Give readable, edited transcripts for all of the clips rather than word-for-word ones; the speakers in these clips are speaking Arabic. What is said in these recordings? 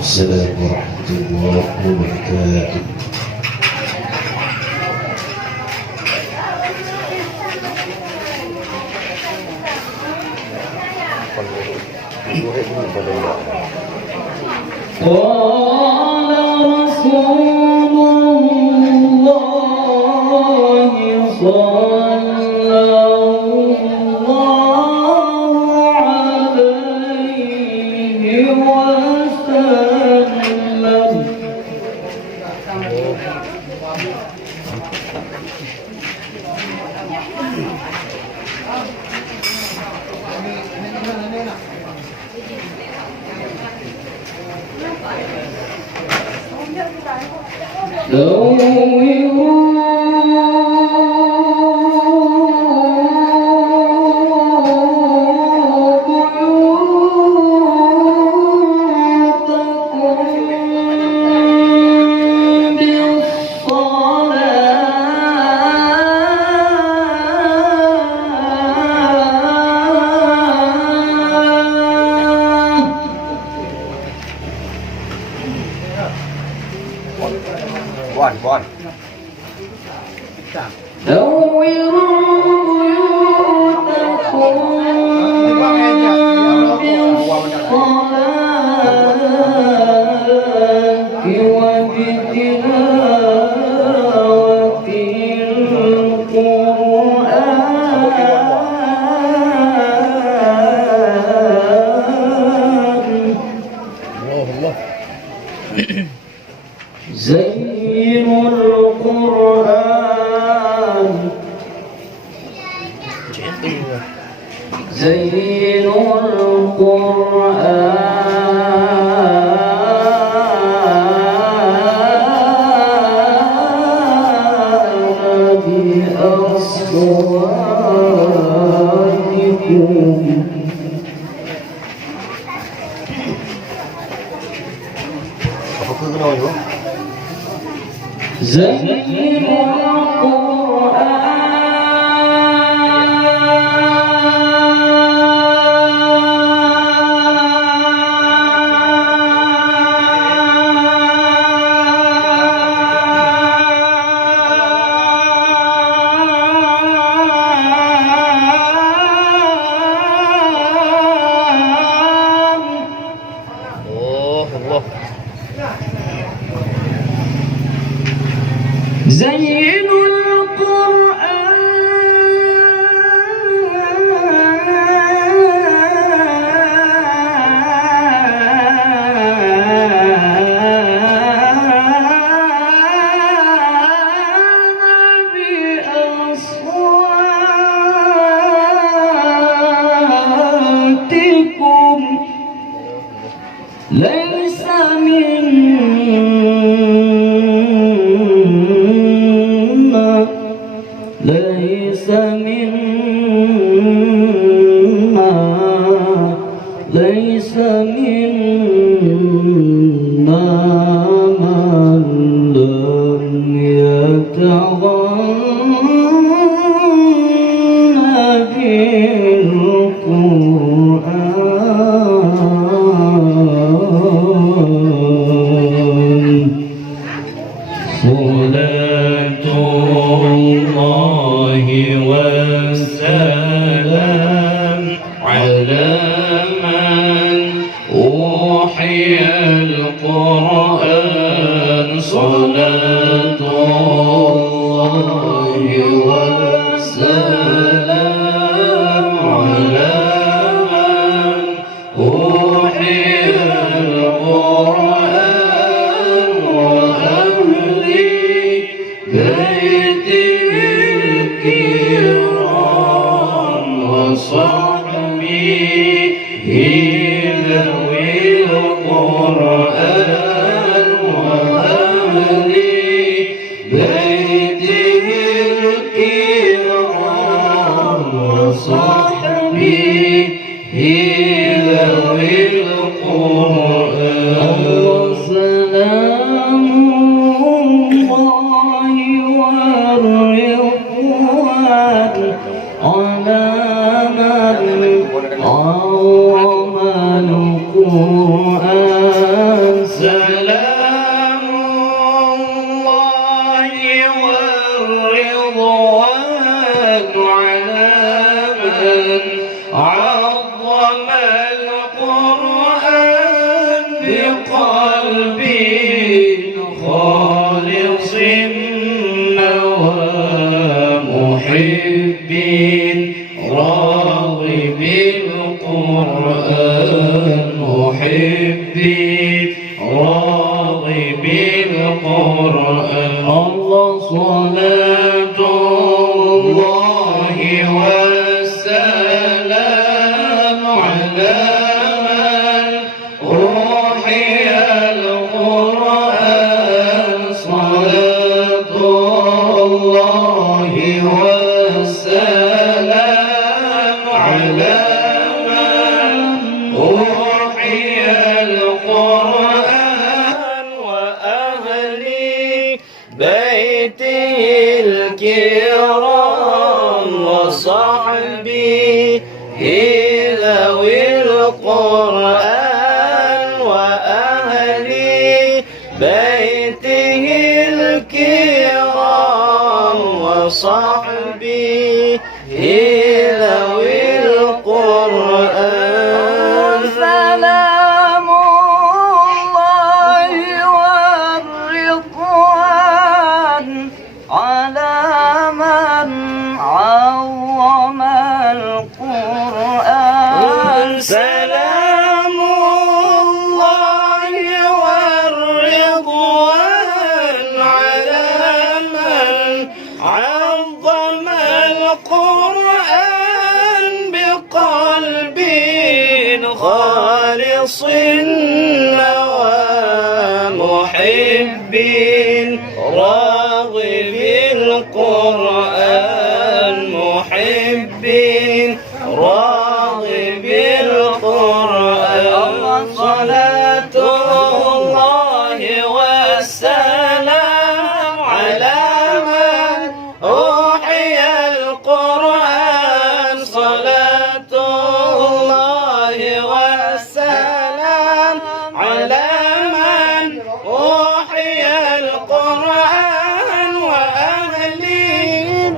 السلام ورحمة الله وبركاته. قال رسول الله صلى الله عليه وسلم Bon. زينوا القرآن زينوا القرآن بأصواتكم زينوا زينوا القرآن بأصواتكم ليس ليس منا من لم يتغنى بالقرآن صلاة الله والسلام على من أوحي القرآن صلاة الله والسلام على من أوحي القرآن وأهل بيته الله صلاة الله والسلام على من أوحي القرآن صلاة الله والسلام على من أوحي القرآن وأهل بيته الكرام وصحبه ذوي القرآن وأهل بيته الكرام وصحبه ذوي القرآن سلام الله والرضوان على من عظم القرآن سلام الله والرضوان على من عظم القرآن بقلب خالص ومحب راغب القرآن محب راغب القرآن صلاة الله والسلام على من أوحي القرآن صلاة الله والسلام على من أوحي القرآن وأهل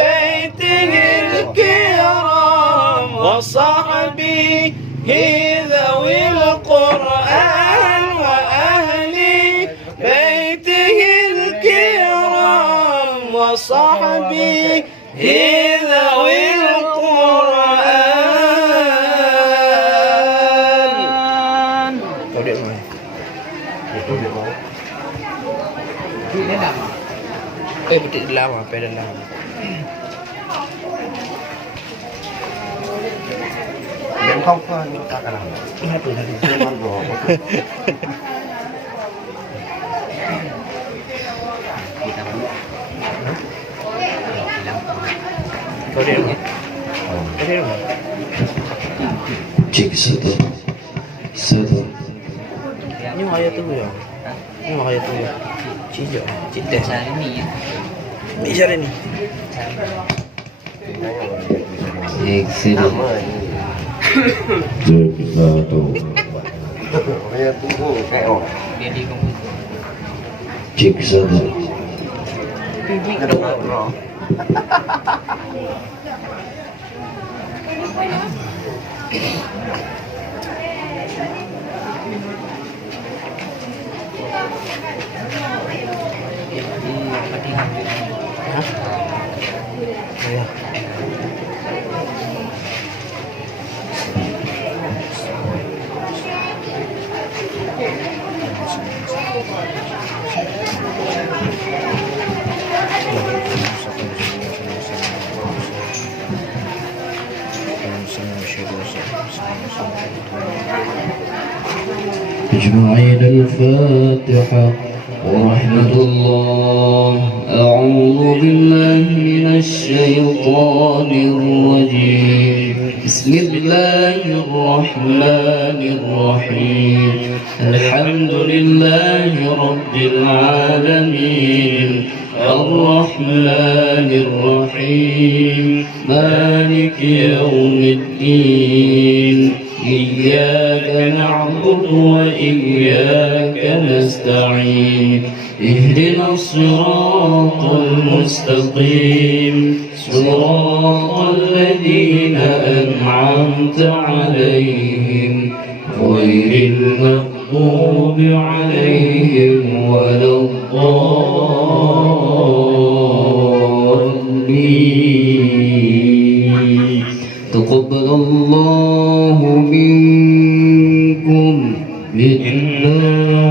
بيته الكرام وصحبه ذوي القرآن وأهل بيته الكرام وصحبه ذوي القرآن. Kau dia mana? Itu dia mau. Dia dalam. Betul dalam apa dalam? Đừng không có ta cả làm. Hai tuần này Chưa ăn rồi. Kau dia mana? Kau dia mana? Cik satu. Nhưng mà tu ya. Nhưng mà tu ya. Chỉ giờ, chỉ để sao cái gì? Mỹ sao đây nè? Cik satu. Cik satu. Bây giờ tunggu cái ổ. Cik satu. Cái đồng hồ nó. اجمعين الفاتحة ورحمة الله. أعوذ بالله من الشيطان الرجيم. بسم الله الرحمن الرحيم. الحمد لله رب العالمين الرحمن الرحيم مالك يوم الدين. إياك نعبد وإياك نستعين. اهدنا الصراط المستقيم صراط الذين أنعمت عليهم غير المغضوب عليهم ولا الضالين. تقبل الله منكم منا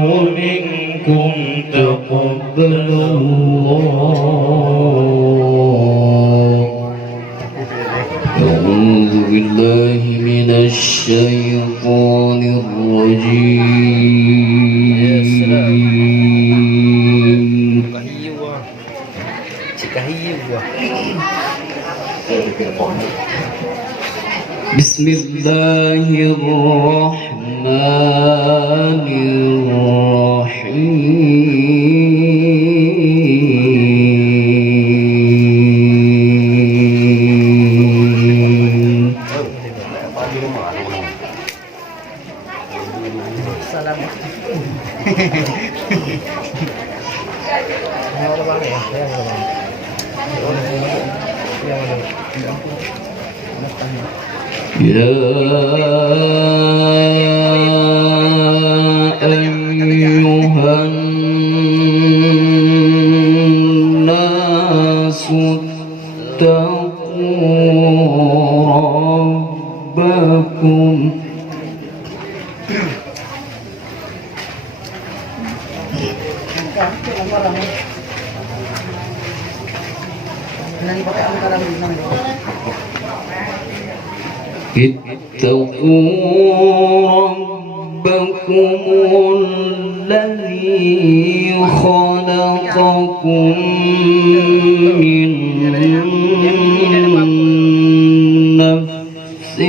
ومنكم تقبل الله الشيطان الرجيم Kahiu lah. Cik kahiu lah. بسم الله الرحمن الرحيم Salam. Yang mana bang ya? Yang mana bang? Yang mana? يا أيها الناس اتقوا ربكم اتقوا ربكم الذي خلقكم من نفس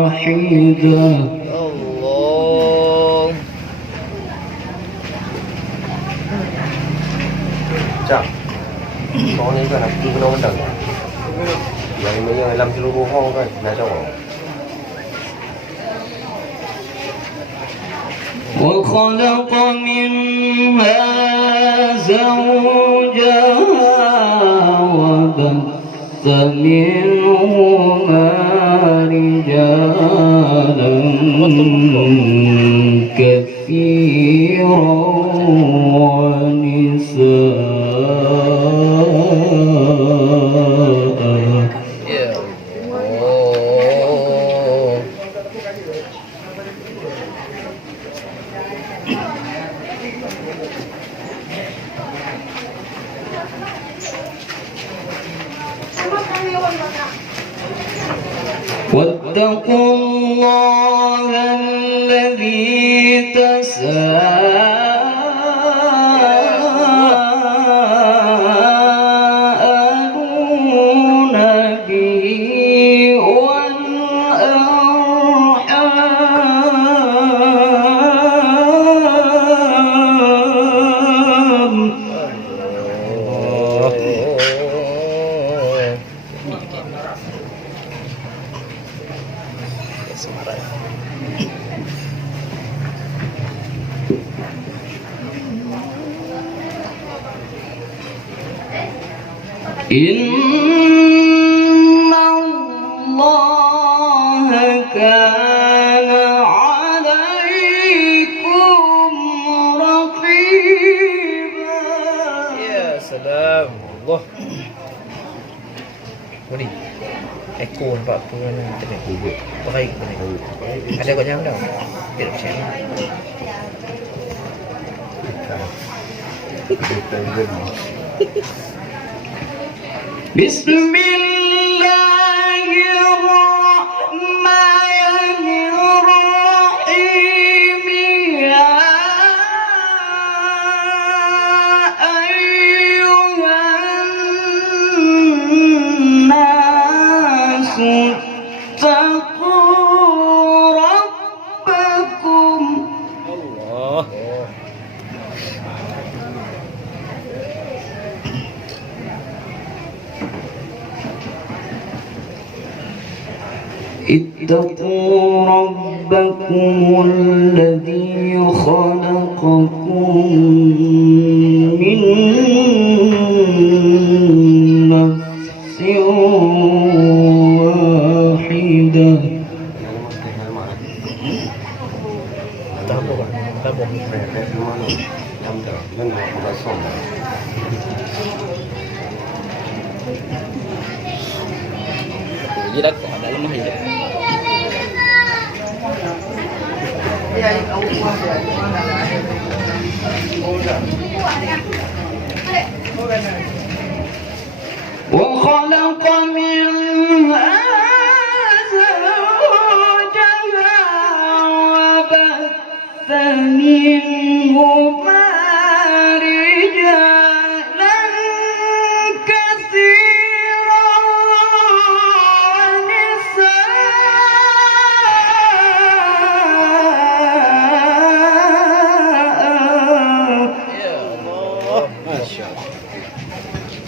واحدة Allah. Cak, kau ni kan aku kena undang. Yang ini dalam seluruh hall kan, nak jawab. وخلق منها زوجها وبث منهما رجالا كثيرا ونساء Ya Allah. واتقوا الله الذي تساءلون به والأرحام إن الله كان عليكم رقيبا Ya salam Allah. Boleh. Echo nampak tu kan internet. Baik boleh. Ada kau jangan dah. Tidak percaya. بسم الله الرحمن الرحيم يا أيها الناس اتقوا ربكم Allah. اتقوا ربكم الذي خلقكم من نفس واحدة Tambah bang. Tambah. Repet rumah tu. Jam dah. Jangan buat kosong. Dia dah kat dalam mah je. وخلق منها Masya Allah.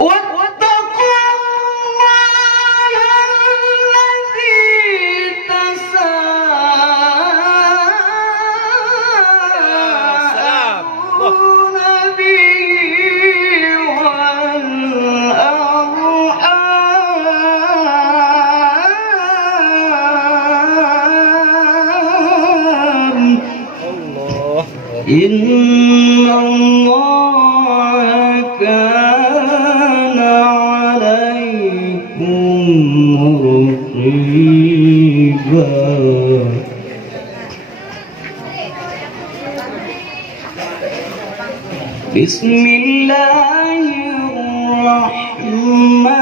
واتقوا الله الذي تساءلون به والأرحام Allah. إن الله كان عليكم رقيبا بسم الله الرحمن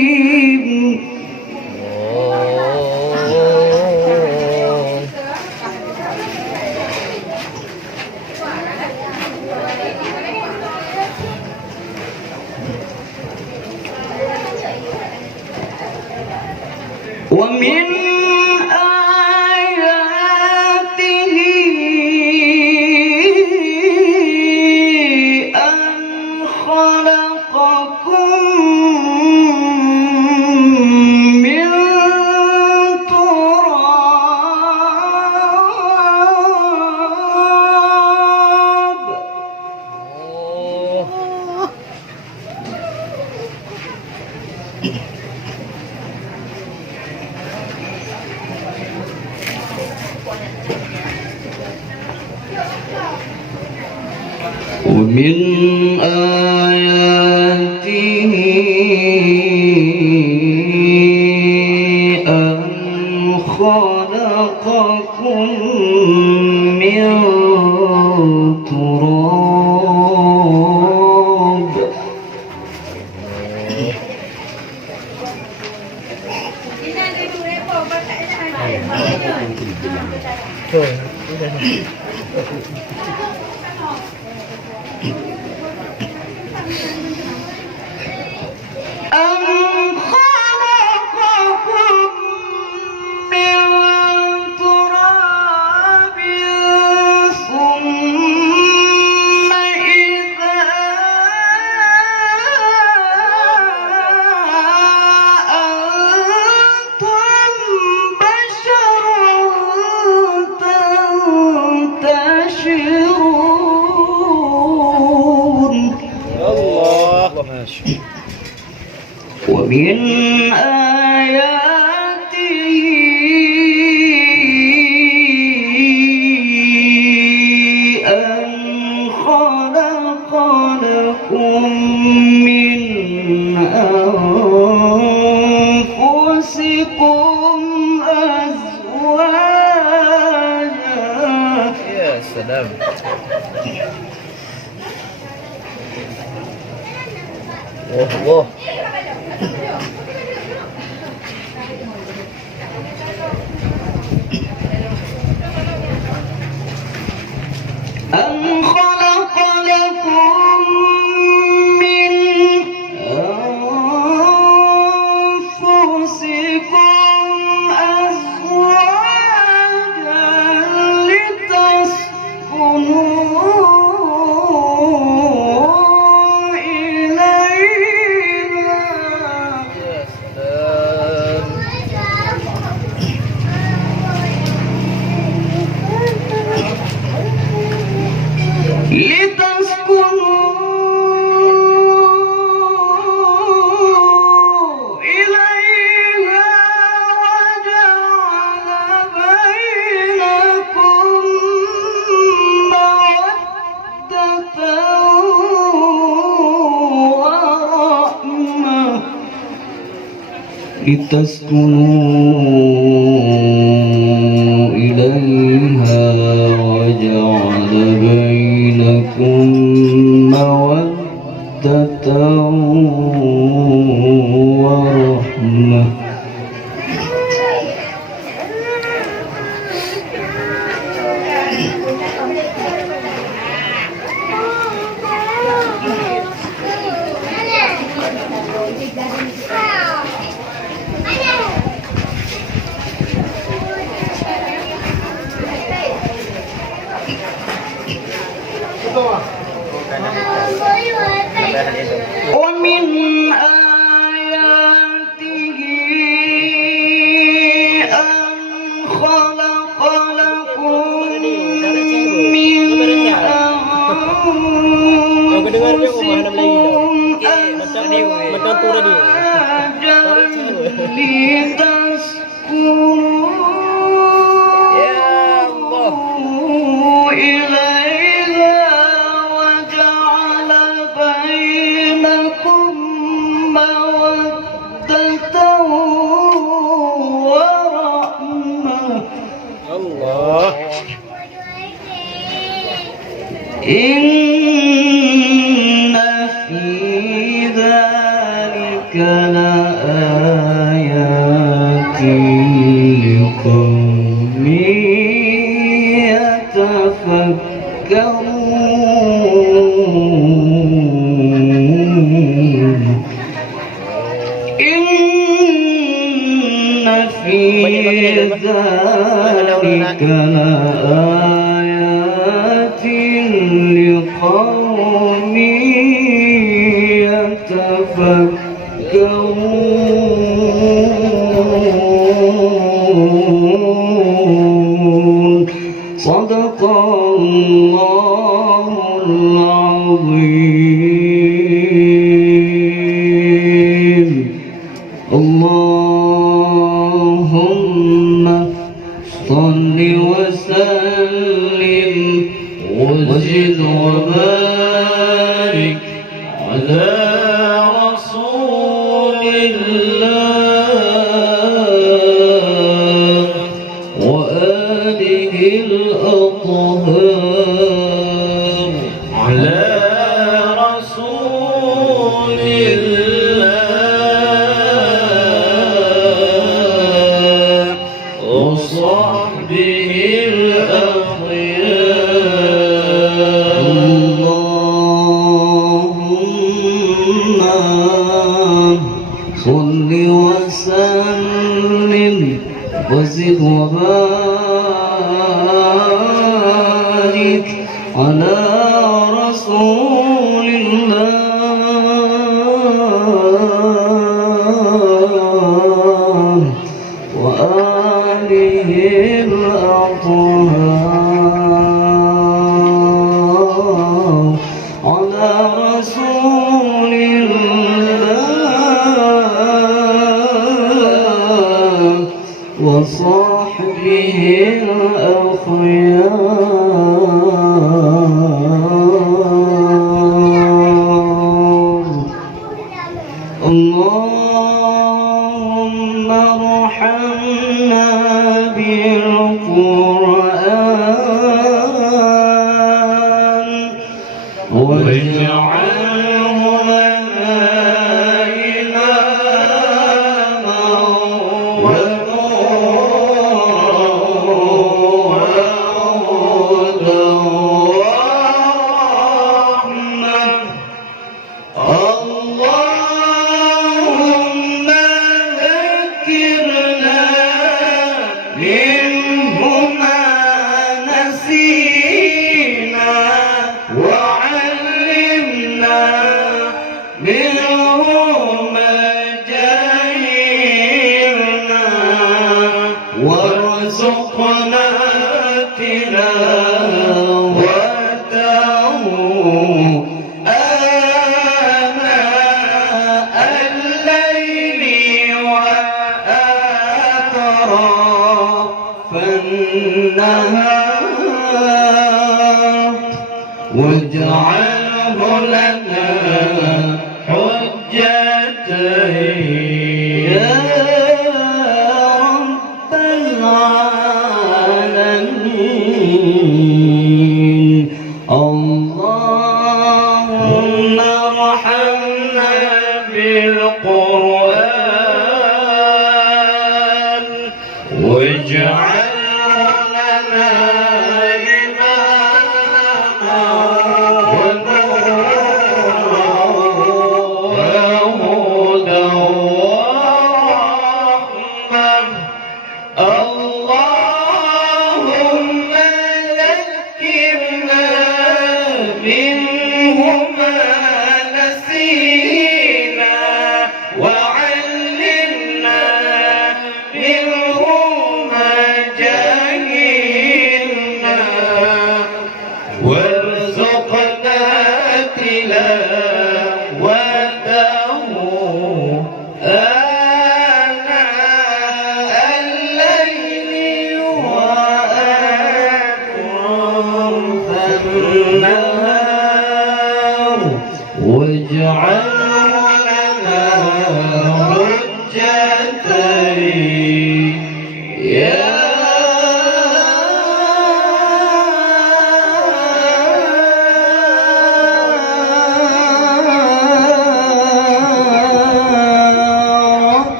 الرحيم ومن آياته أن خلقكم من تراب ومن آياته أن خلقكم من تراب أن خلقكم من تراب ثم إذا أنتم بشر تنتشرون Allah. Masya Allah. ومن آياته أن خلق لكم من أنفسكم أزواجا Ya salam. Allah. أن خلق لكم من أنفسكم أزواجا لتسكنوا إليها Ya salam. لتسكنوا إليها وجعل بينكم مودة ورحمة لتسكنوا إليها وجعل بينكم مودة ورحمة إن في ذلك لآيات لقوم يتفكرون إن في ذلك لآيات لقوم يتفكرون صدق الله العظيم اللهم صل وسلم وزد وبارك على رسول الله وآله الأطهار على رسول الله وصحبه الأخيار اللهم صل وسلم وزد وبارك على رسول الله وآله الأطهار على رسول الله وصحبه الأخيار اللهم ارحمنا بالقرآن واجعله لنا إماما ونورا وهدى ورحمة اللهم ذكرنا منه ما نسينا وعلمنا منه ما جهلنا وارزقنا تلاوته آناء الليل وأطراف النهار واجعله لنا حجة يا رب العالمين اللهم ارحمنا بالقرآن واجعله لنا إماما ونورا وهدى ورحمة اللهم ذكرنا منه ما نسينا وعلمنا منه ما جهلنا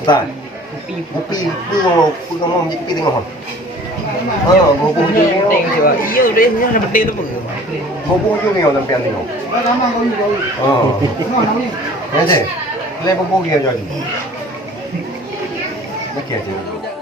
Tak. Kopi ngomong kopi tengok. Bubuk je. Iya dia nak berdiri tu apa? Bubuk je yang sampai tengok. Ya je. Lain bubuk je jadi. Okey je.